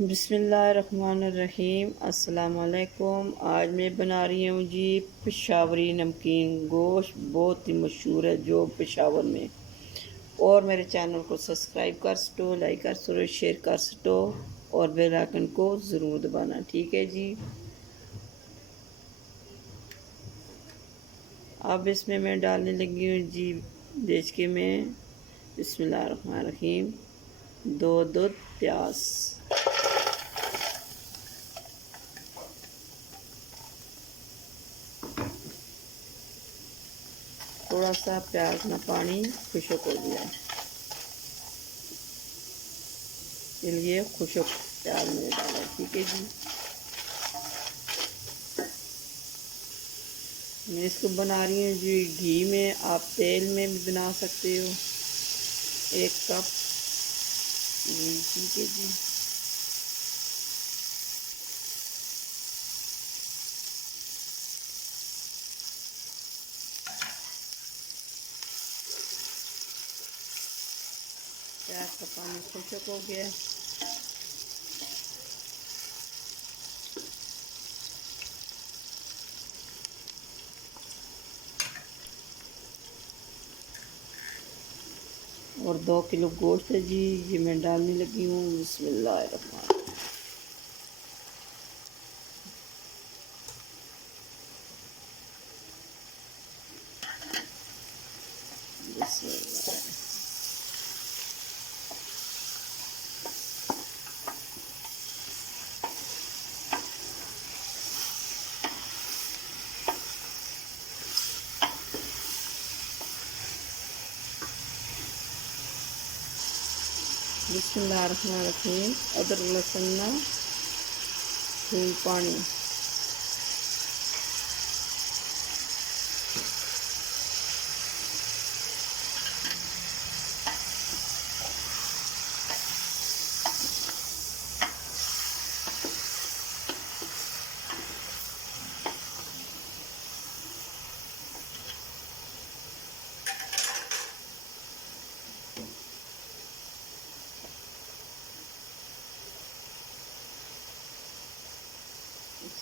बिस्मिल्लाहिर्रहमानिर्रहीम। अस्सलाम वालेकुम। आज मैं बना रही हूँ जी पेशावरी नमकीन गोश्त। बहुत ही मशहूर है जो पेशावर में। और मेरे चैनल को सब्सक्राइब कर सटो, लाइक कर सटो, शेयर कर सटो और बेल आइकन को ज़रूर दबाना, ठीक है जी। अब इसमें मैं डालने लगी हूँ जी देचके में बिस्मिल्लाहिर्रहमानिर्रहीम 2 प्याज। थोड़ा सा प्याज में पानी खुशक हो गया, इसलिए खुशक प्याज में डाला, ठीक है जी। मैं इसको बना रही हूँ जी घी में, आप तेल में भी बना सकते हो। 1 कप घी, ठीक है जी। प्याज का पानी खुशक हो गया। और 2 किलो गोश्त है जी, ये मैं डालने लगी हूँ। बिस्मिल्लाहिर्रहमानिर्रहीम। बिस्मिल्लाह। बिस्मिल्लाहिर्रहमानिर्रहीम। अदरक लहसुन ना थूम पानी।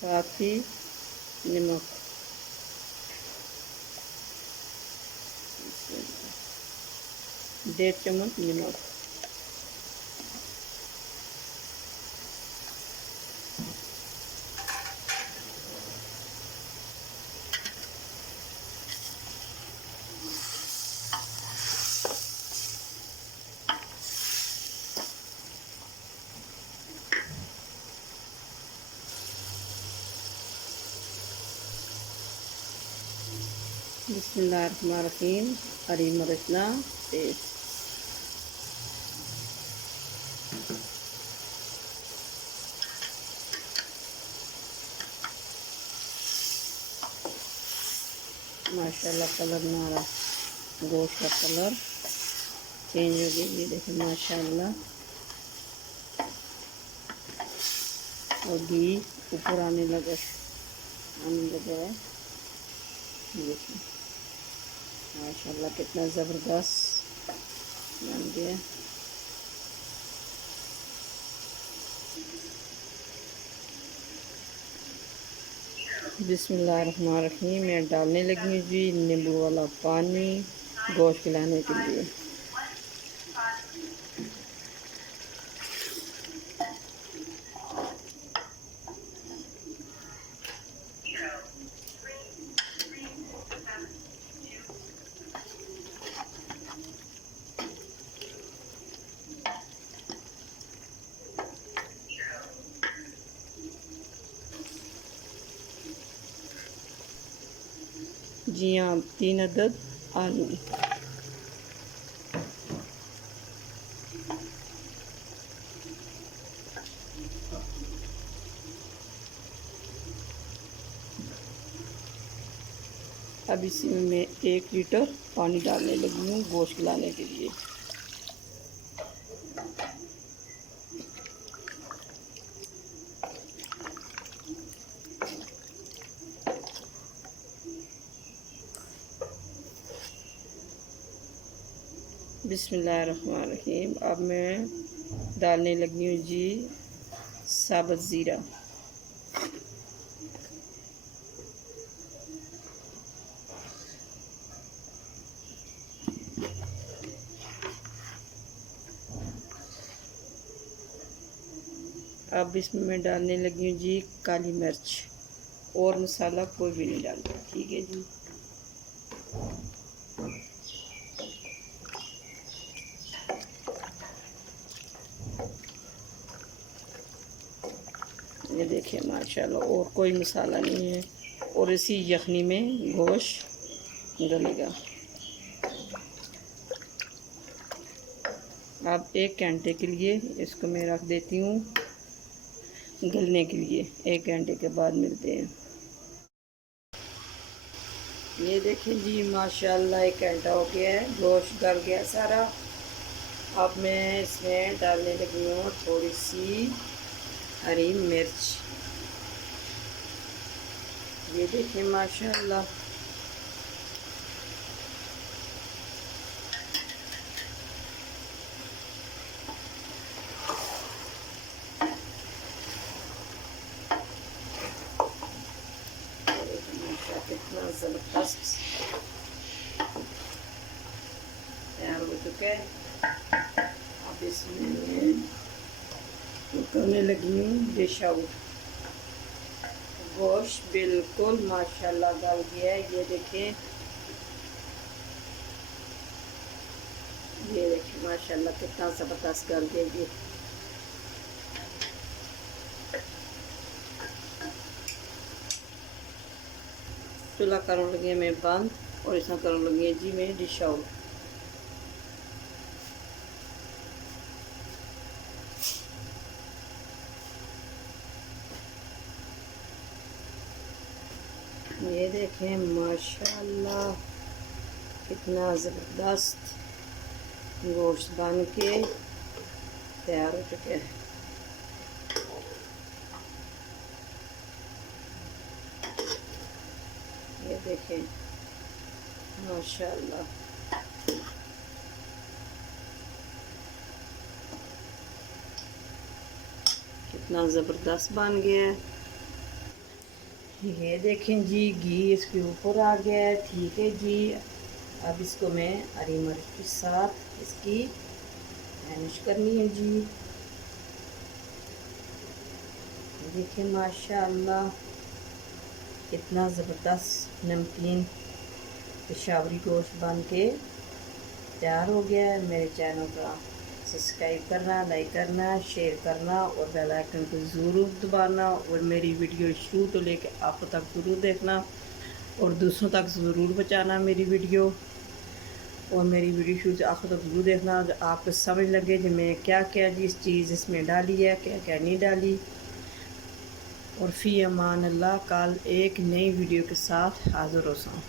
साथ ही नमक। 1.5 चम्मच नमक। बिस्मिल्लाहिर्रहमानिर्रहीम। हरी मिर्च ना पेस्ट। माशाल्लाह कलर नारा गोश्त का कलर चेंज हो गया, ये देखो माशाल्लाह। और घी ऊपर आने लगा है, देखिए माशाल्लाह कितना ज़बरदस्त बन गया। बिस्मिल्लाहिर्रहमानिर्रहीम। मैं डालने लगी हूँ जी नींबू वाला पानी गोश्त खिलाने के लिए। जी हाँ, 3 अदद आलू। अब इसमें मैं 1 लीटर पानी डालने लगी हूँ गोश्त खिलाने के लिए। बिस्मिल्लाहिर्रहमानिर्रहीम। अब मैं डालने लगी हूँ जी साबुत ज़ीरा, अब इसमें मैं डालने लगी हूँ जी काली मिर्च, और मसाला कोई भी नहीं डालता, ठीक है जी। ये देखिए माशाल्लाह, और कोई मसाला नहीं है, और इसी यखनी में गोश्त गलेगा। अब 1 घंटे के लिए इसको मैं रख देती हूँ गलने के लिए। 1 घंटे के बाद मिलते हैं। ये देखें जी माशाल्लाह 1 घंटा हो गया है, गोश्त गल गया सारा। अब मैं इसमें डालने लगी हूँ थोड़ी सी हरी मिर्च। ये देखिए माशाल्लाह, कितना ज़बरदस्त तैयार हो चुका है। अब इसमें मैं करने लगी हूँ डिश आउट। गोश्त बिल्कुल माशाल्लाह गल गया है। ये देखें, ये देखिए माशाल्लाह कितना ज़बरदस्त गल गया ये। चूल्हा करूँ लगी मैं बंद, और इसमें करूँ लगी जी मैं डिश आउट। ये देखें माशाल्लाह कितना ज़बरदस्त गोश्त बन के तैयार हो चुके हैं। ये देखें माशाल्लाह, कितना ज़बरदस्त बन गया है। ये देखें जी घी इसके ऊपर आ गया है, ठीक है जी। अब इसको मैं हरी मिर्च के साथ इसकी गार्निश करनी है जी। देखिए माशाल्लाह कितना ज़बरदस्त नमकीन पेशावरी गोश्त बन के तैयार हो गया है। मेरे चैनल का सब्सक्राइब करना, लाइक करना, शेयर करना और बेल आइकन को ज़रूर दबाना, और मेरी वीडियो शुरू तो लेके आप तक ज़रूर देखना, और दूसरों तक ज़रूर पहुँचाना मेरी वीडियो। और मेरी वीडियो शुरू से आखिर तक ज़रूर देखना, आपको समझ लगे कि मैं क्या क्या चीज़ इसमें डाली है, क्या क्या नहीं डाली। और फ़ी अमान अल्लाह, कल एक नई वीडियो के साथ हाज़िर हो जाऊँ।